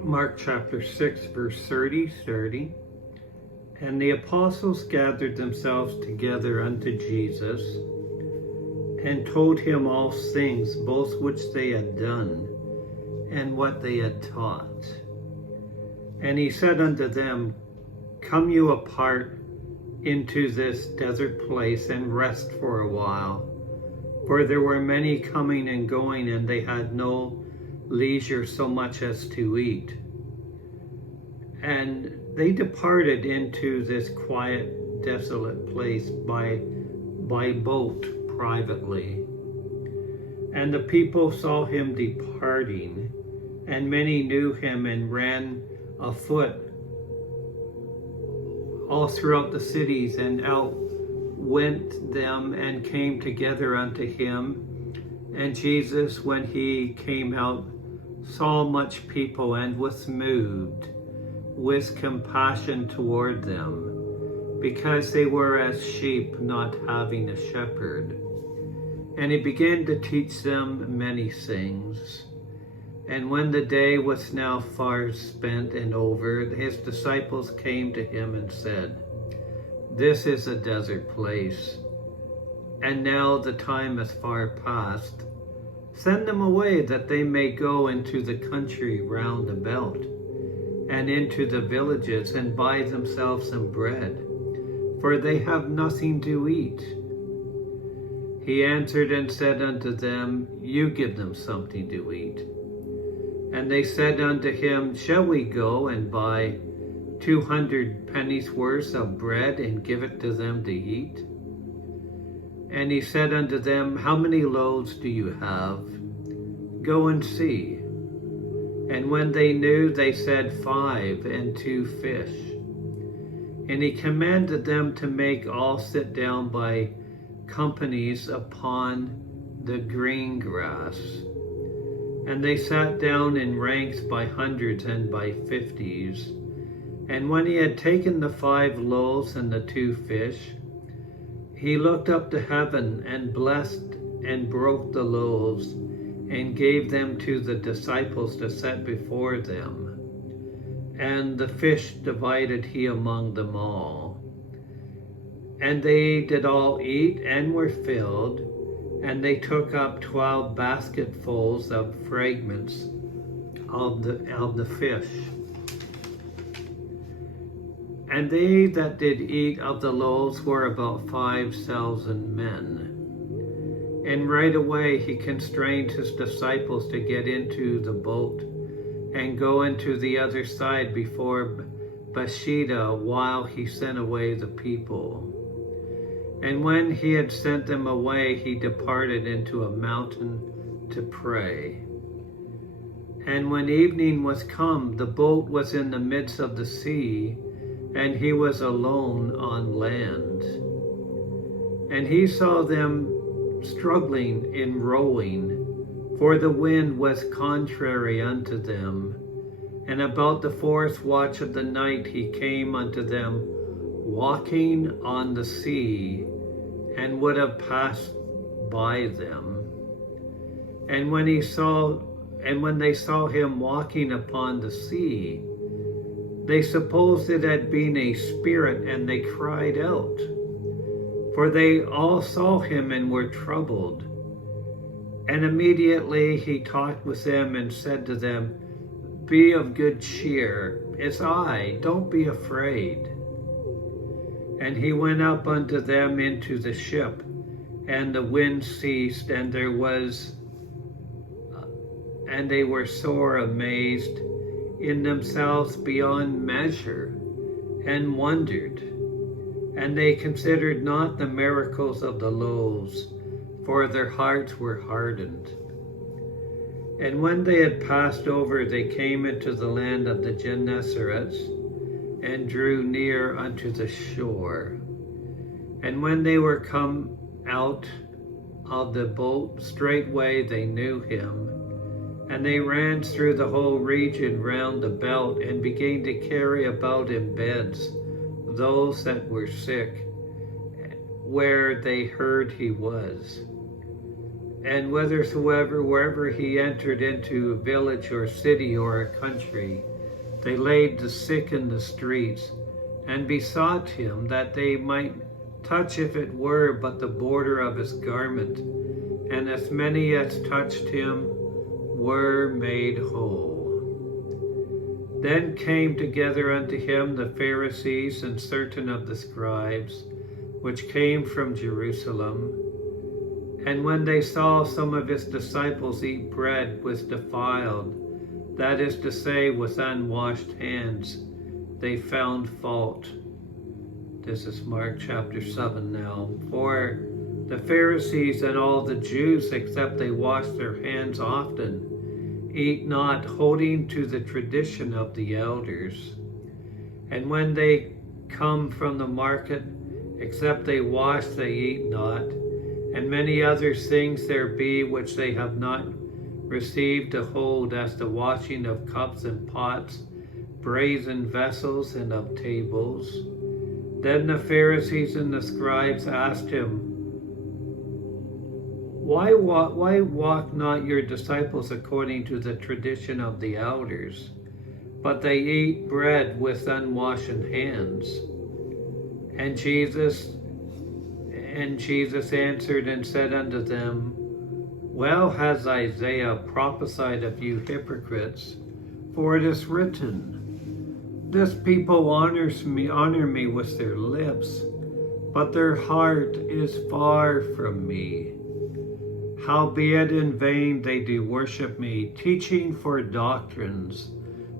Mark chapter 6, verse 30, starting. And the apostles gathered themselves together unto Jesus, and told him all things, both which they had done, and what they had taught. And he said unto them, Come you apart into this desert place, and rest for a while. For there were many coming and going, and they had no leisure so much as to eat. And they departed into this quiet, desolate place by boat privately. And the people saw him departing, and many knew him and ran afoot all throughout the cities, and outwent them and came together unto him. And Jesus, when he came out, saw much people, and was moved with compassion toward them, because they were as sheep not having a shepherd. And he began to teach them many things. And when the day was now far spent and over, his disciples came to him and said, This is a desert place, and now the time is far past. Send them away, that they may go into the country round about, and into the villages, and buy themselves some bread, for they have nothing to eat. He answered and said unto them, You give them something to eat. And they said unto him, Shall we go and buy 200 pennies worth of bread, and give it to them to eat? And he said unto them, How many loaves do you have? Go and see. And when they knew, they said, 5, and 2 fish. And he commanded them to make all sit down by companies upon the green grass. And they sat down in ranks by hundreds and by 50s. And when he had taken the 5 loaves and the 2 fish, he looked up to heaven, and blessed, and broke the loaves, and gave them to the disciples to set before them. And the fish divided he among them all. And they did all eat, and were filled, and they took up 12 basketfuls of fragments of the fish. And they that did eat of the loaves were about 5,000 men. And right away he constrained his disciples to get into the boat and go into the other side before Bethsaida, while he sent away the people. And when he had sent them away, he departed into a mountain to pray. And when evening was come, the boat was in the midst of the sea, and he was alone on land. And he saw them struggling in rowing, for the wind was contrary unto them. And about the 4th watch of the night he came unto them, walking on the sea, and would have passed by them. And when they saw him walking upon the sea, they supposed it had been a spirit, and they cried out. For they all saw him and were troubled. And immediately he talked with them and said to them, Be of good cheer, it's I, don't be afraid. And he went up unto them into the ship, and the wind ceased, and they were sore amazed in themselves beyond measure, and wondered. And they considered not the miracles of the loaves, for their hearts were hardened. And when they had passed over, they came into the land of the Gennesarets, and drew near unto the shore. And when they were come out of the boat, straightway they knew him. And they ran through the whole region round about, and began to carry about in beds those that were sick, where they heard he was. And wherever he entered into a village or city or a country, they laid the sick in the streets and besought him that they might touch, if it were but the border of his garment. And as many as touched him were made whole. Then came together unto him the Pharisees and certain of the scribes, which came from Jerusalem. And when they saw some of his disciples eat bread with defiled, that is to say, with unwashed hands, they found fault. This is Mark chapter 7 now. For the Pharisees and all the Jews, except they wash their hands often, eat not, holding to the tradition of the elders. And when they come from the market, except they wash, they eat not. And many other things there be which they have not received to hold, as the washing of cups and pots, brazen vessels, and of tables. Then the Pharisees and the scribes asked him, Why walk not your disciples according to the tradition of the elders, but they eat bread with unwashed hands? And Jesus answered and said unto them, Well has Isaiah prophesied of you hypocrites, for it is written, This people honor me with their lips, but their heart is far from me. Howbeit in vain they do worship me, teaching for doctrines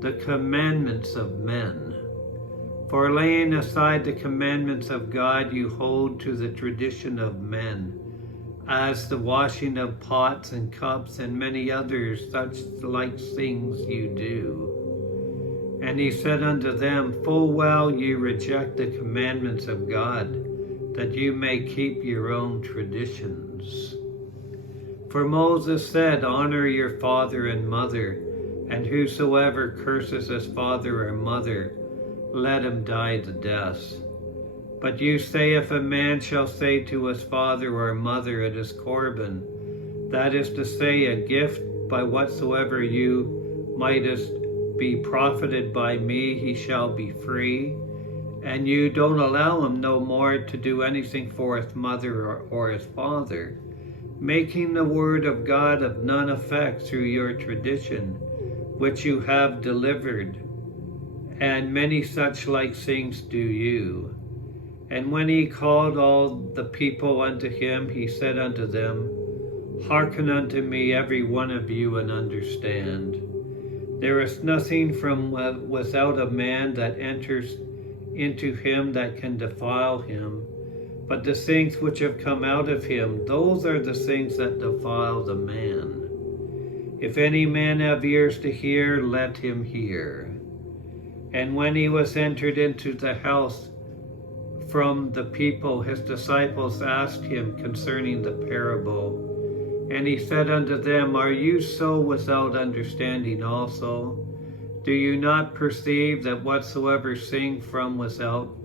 the commandments of men. For laying aside the commandments of God, you hold to the tradition of men, as the washing of pots and cups and many others such like things you do. And he said unto them, Full well you reject the commandments of God, that you may keep your own traditions. For Moses said, Honor your father and mother, and whosoever curses his father or mother, let him die the death. But you say, if a man shall say to his father or mother, It is Corban, that is to say, a gift by whatsoever you mightest be profited by me, he shall be free. And you don't allow him no more to do anything for his mother or his father, making the word of God of none effect through your tradition, which you have delivered. And many such like things do you. And when he called all the people unto him, he said unto them, Hearken unto me, every one of you, and understand. There is nothing from without a man that enters into him that can defile him, but the things which have come out of him, those are the things that defile the man. If any man have ears to hear, let him hear. And when he was entered into the house from the people, his disciples asked him concerning the parable. And he said unto them, Are you so without understanding also? Do you not perceive that whatsoever thing from without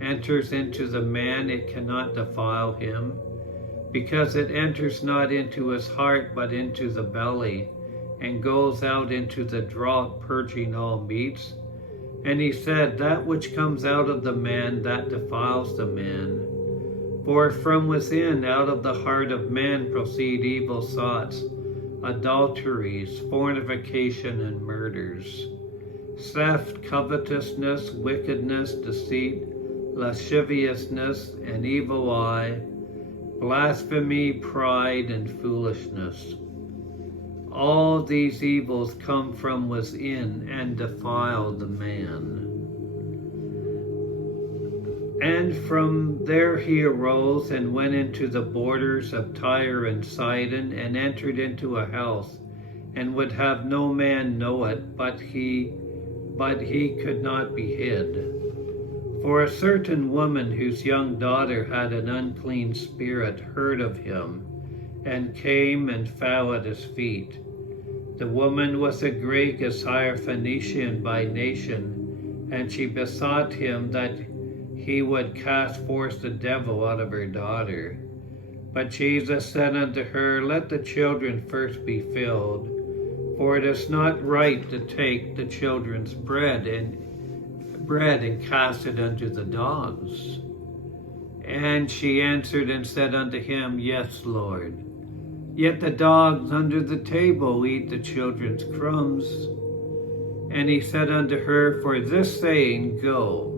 enters into the man, it cannot defile him? Because it enters not into his heart, but into the belly, and goes out into the draught, purging all meats. And he said, That which comes out of the man, that defiles the man. For from within, out of the heart of man, proceed evil thoughts, adulteries, fornication, and murders, theft, covetousness, wickedness, deceit, lasciviousness, an evil eye, blasphemy, pride, and foolishness. All these evils come from within and defile the man. And from there he arose and went into the borders of Tyre and Sidon, and entered into a house, and would have no man know it, but he could not be hid. For a certain woman whose young daughter had an unclean spirit heard of him, and came and fell at his feet. The woman was a Greek, a Syrophoenician by nation, and she besought him that he would cast forth the devil out of her daughter. But Jesus said unto her, Let the children first be filled, for it is not right to take the children's bread and cast it unto the dogs. And she answered and said unto him, Yes, Lord. Yet the dogs under the table eat the children's crumbs. And he said unto her, For this saying, Go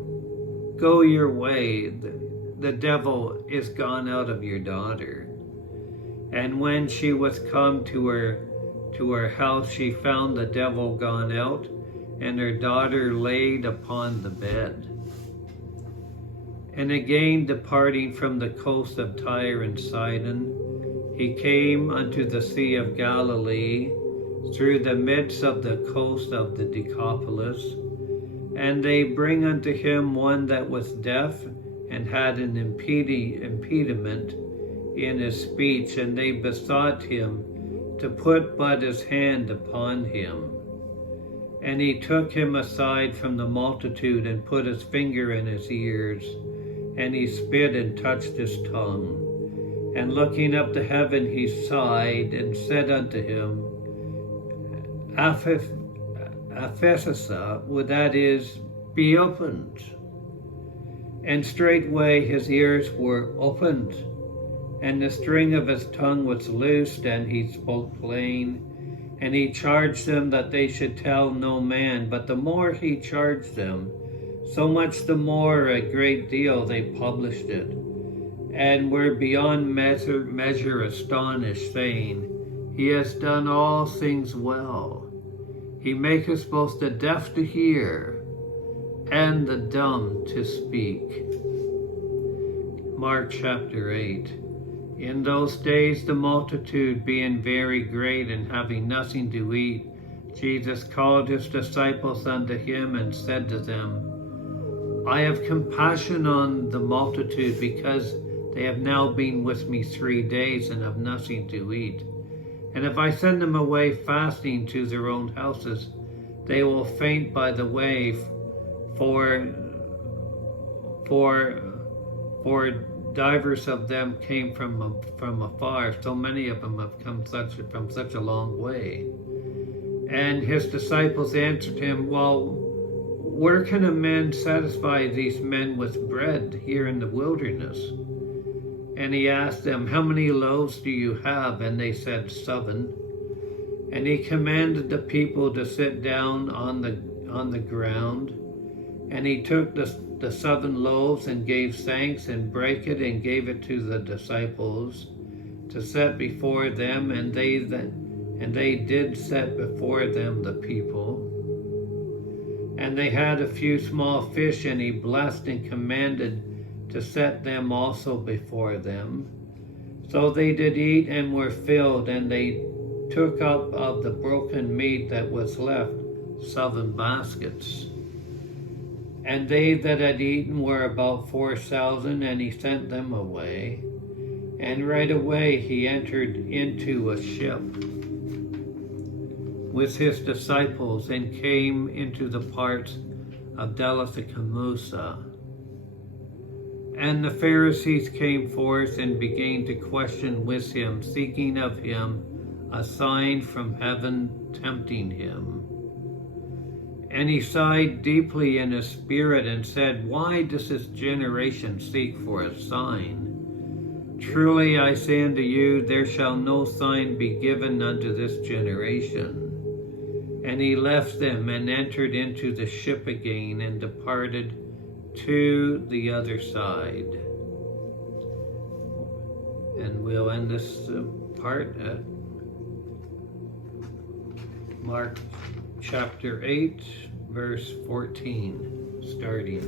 your way, the devil is gone out of your daughter. And when she was come to her house, she found the devil gone out, and her daughter laid upon the bed. And again, departing from the coast of Tyre and Sidon, he came unto the Sea of Galilee, through the midst of the coast of the Decapolis. And they bring unto him one that was deaf, and had an impediment in his speech, and they besought him to put but his hand upon him. And he took him aside from the multitude, and put his finger in his ears, and he spit and touched his tongue. And looking up to heaven, he sighed, and said unto him, Aphephesa, that is, be opened. And straightway his ears were opened, and the string of his tongue was loosed, and he spoke plain. And he charged them that they should tell no man. But the more he charged them, so much the more a great deal they published it, and were beyond measure astonished, saying, He has done all things well. He maketh both the deaf to hear, and the dumb to speak. Mark chapter 8. In those days the multitude being very great, and having nothing to eat, Jesus called his disciples unto him, and said to them, I have compassion on the multitude, because they have now been with me 3 days, and have nothing to eat. And if I send them away fasting to their own houses, they will faint by the way, for divers of them came from afar. So many of them have come from such a long way. And his disciples answered him, Well, where can a man satisfy these men with bread here in the wilderness? And he asked them, How many loaves do you have? And they said, 7. And he commanded the people to sit down on the ground. And he took the 7 loaves, and gave thanks, and brake it, and gave it to the disciples to set before them. And they did set before them the people. And they had a few small fish, and he blessed and commanded to set them also before them. So they did eat and were filled, and they took up of the broken meat that was left 7 baskets. And they that had eaten were about 4,000, and he sent them away. And right away he entered into a ship with his disciples, and came into the parts of Delaphamusa. And the Pharisees came forth, and began to question with him, seeking of him a sign from heaven, tempting him. And he sighed deeply in his spirit, and said, Why does this generation seek for a sign? Truly I say unto you, there shall no sign be given unto this generation. And he left them, and entered into the ship again, and departed to the other side. And we'll end this part at Mark chapter 8, verse 14, starting.